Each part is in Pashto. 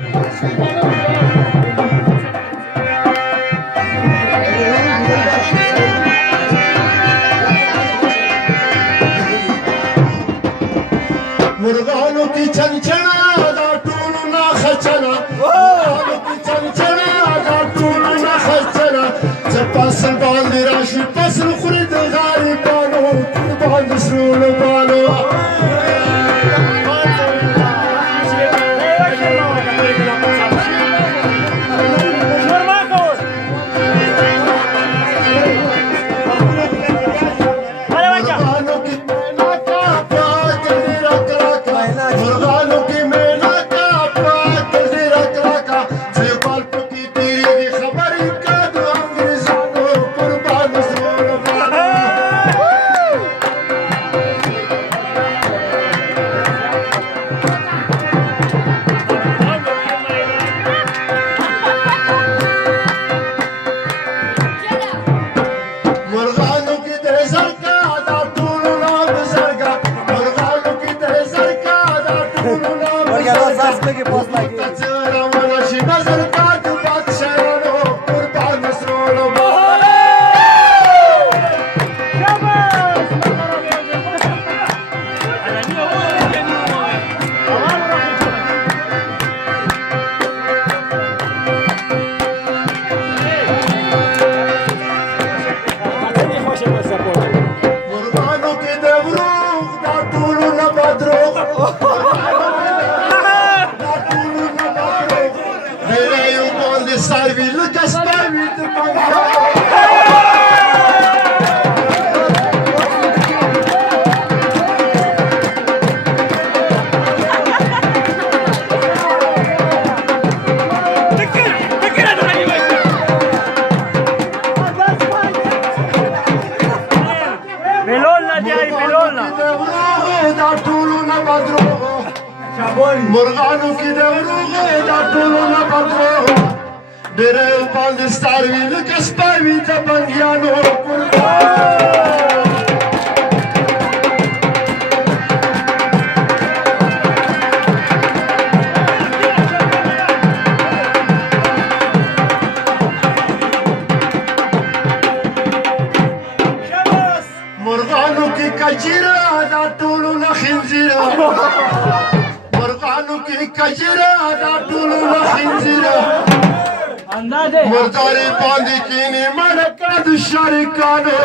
مرغانو کی چنچنا دا ټولو نه خچنا مرغانو کی چنچنا دا ټولو نه خچنا زه فصل باندې راشي فصل خوري د غریبانو قربان د سرو بانو مرغانو کې د وروغو دا ټولو نه بدرو ډېرې باندې ستار وي لکه سپی وي د بنګیانو مرغانو کې کچیره دا ټولو نه خنزیره مرغانو کی کجرا دا ټولو نه خنزیره مرداري باندې کینی ملکه د شریکانو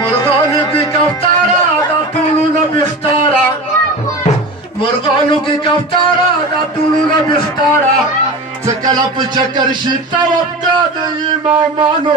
مرغانو کی کوتره دا ټولو نه بختاره مرغانو کی کوتره دا ټولو نه بختاره څه کله په چکر شي تواب دا د امامانو